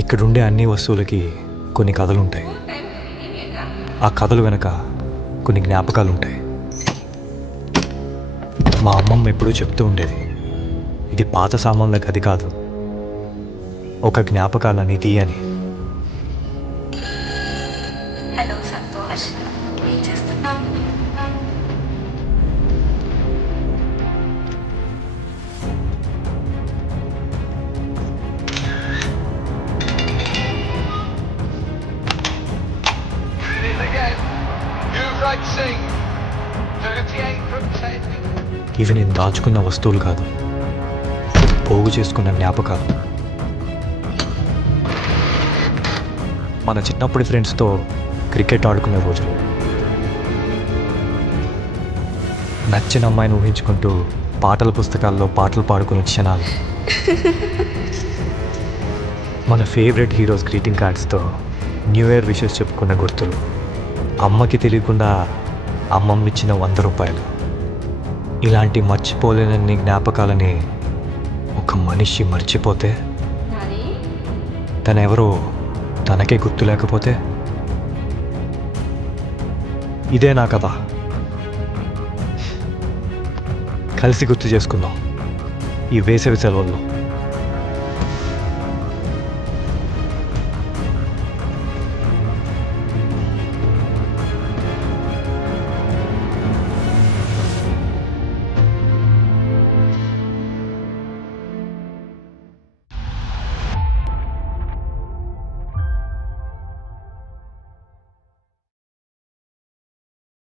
ఇక్కడుండే అన్ని వస్తువులకి కొన్ని కథలు ఉంటాయి. ఆ కథలు వెనక కొన్ని జ్ఞాపకాలు ఉంటాయి. మా అమ్మమ్మ ఎప్పుడూ చెప్తూ ఉండేది, ఇది పాత సామాన్ల గది కాదు, ఒక జ్ఞాపకాల నిధి అని. హలో సంతోష్, ఏం చేస్తున్నావు? ఇవి నేను దాచుకున్న వస్తువులు కాదు, పోగు చేసుకున్న జ్ఞాపకాలు. మన చిన్నప్పటి ఫ్రెండ్స్తో క్రికెట్ ఆడుకునే రోజులు, నచ్చిన అమ్మాయిని ఊహించుకుంటూ పాటల పుస్తకాల్లో పాటలు పాడుకునే క్షణాలు, మన ఫేవరెట్ హీరోస్ గ్రీటింగ్ కార్డ్స్తో న్యూ ఇయర్ విషెస్ చెప్పుకున్న గుర్తులు, అమ్మకి తెలియకుండా అమ్మమ్మ ఇచ్చిన 100 రూపాయలు. ఇలాంటి మర్చిపోలేనన్ని జ్ఞాపకాలని ఒక మనిషి మర్చిపోతే, తనెవరో తనకే గుర్తు లేకపోతే, ఇదే నా కథ. కలిసి గుర్తు చేసుకుందాం ఈ వేసవి సెలవుల్లో.